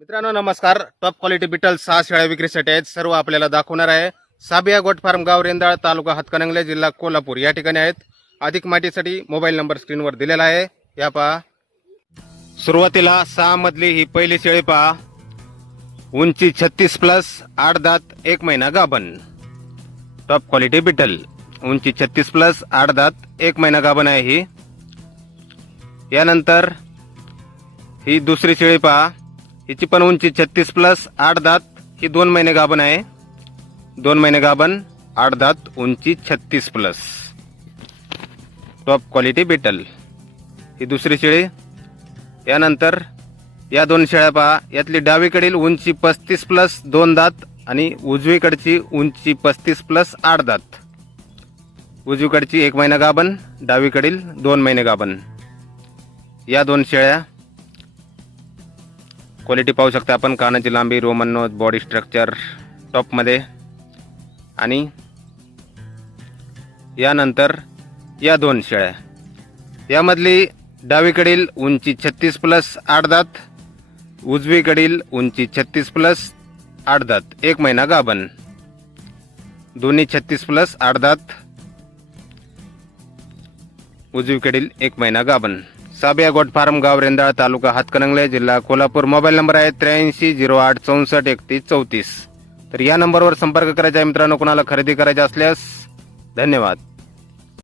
मित्रांनो नमस्कार. Top quality beetle सहा शेळ्या विक्रीसाठी आहेत. सर्व आपल्याला दाखवणार आहे. साबिया गोट फार्म गाव रेंदाळ तालुका हातकणंगले जिल्हा कोल्हापूर या ठिकाणी आहेत. अधिक माहितीसाठी मोबाईल नंबर स्क्रीनवर दिलेला आहे. या पहा. सुरुवातीला सहा मधली ही पहिली शेळी पहा. उंची छत्तीस प्लस आठ दात एक महिना गाभण. टॉप क्वालिटी बिटल उंची छत्तीस प्लस आठ दात एक महिना गाभण आहे ही. यानंतर ही दुसरी शेळी पहा. हिची पण उंची छत्तीस प्लस आठ दात ही दोन महिने गाभण आहे. दोन महिने गाभण आठ दात उंची छत्तीस प्लस. टॉप क्वालिटी बेटल ही दुसरी शेळी. यानंतर या दोन शेळ्या पहा. यातली डावीकडील उंची पस्तीस प्लस दोन दात आणि उजवीकडची उंची पस्तीस प्लस आठ दात. उजवीकडची एक महिना गाभण डावीकडील दोन महिने गाभण. या दोन शेळ्या क्वालिटी पाहू शकता आपण. कानाची लांबी रोमन नोज बॉडी स्ट्रक्चर टॉपमध्ये आणि यानंतर या दोन शेळ्या. यामधली डावीकडील उंची छत्तीस प्लस आठ दात उजवीकडील उंची छत्तीस प्लस आठ दात. एक महिना गाभण. दोन्ही छत्तीस प्लस आठ दात उजवीकडील एक महिना गाभण. साबिया गोट फार्म गाव रेंदाळ तालुका हातकणंगले जिल्हा कोल्हापूर. मोबाईल नंबर आहे त्र्याऐंशी झिरो आठ चौसष्ट एकतीस चौतीस. तर या नंबरवर संपर्क करायचा आहे मित्रांनो कोणाला खरेदी करायचा असल्यास धन्यवाद.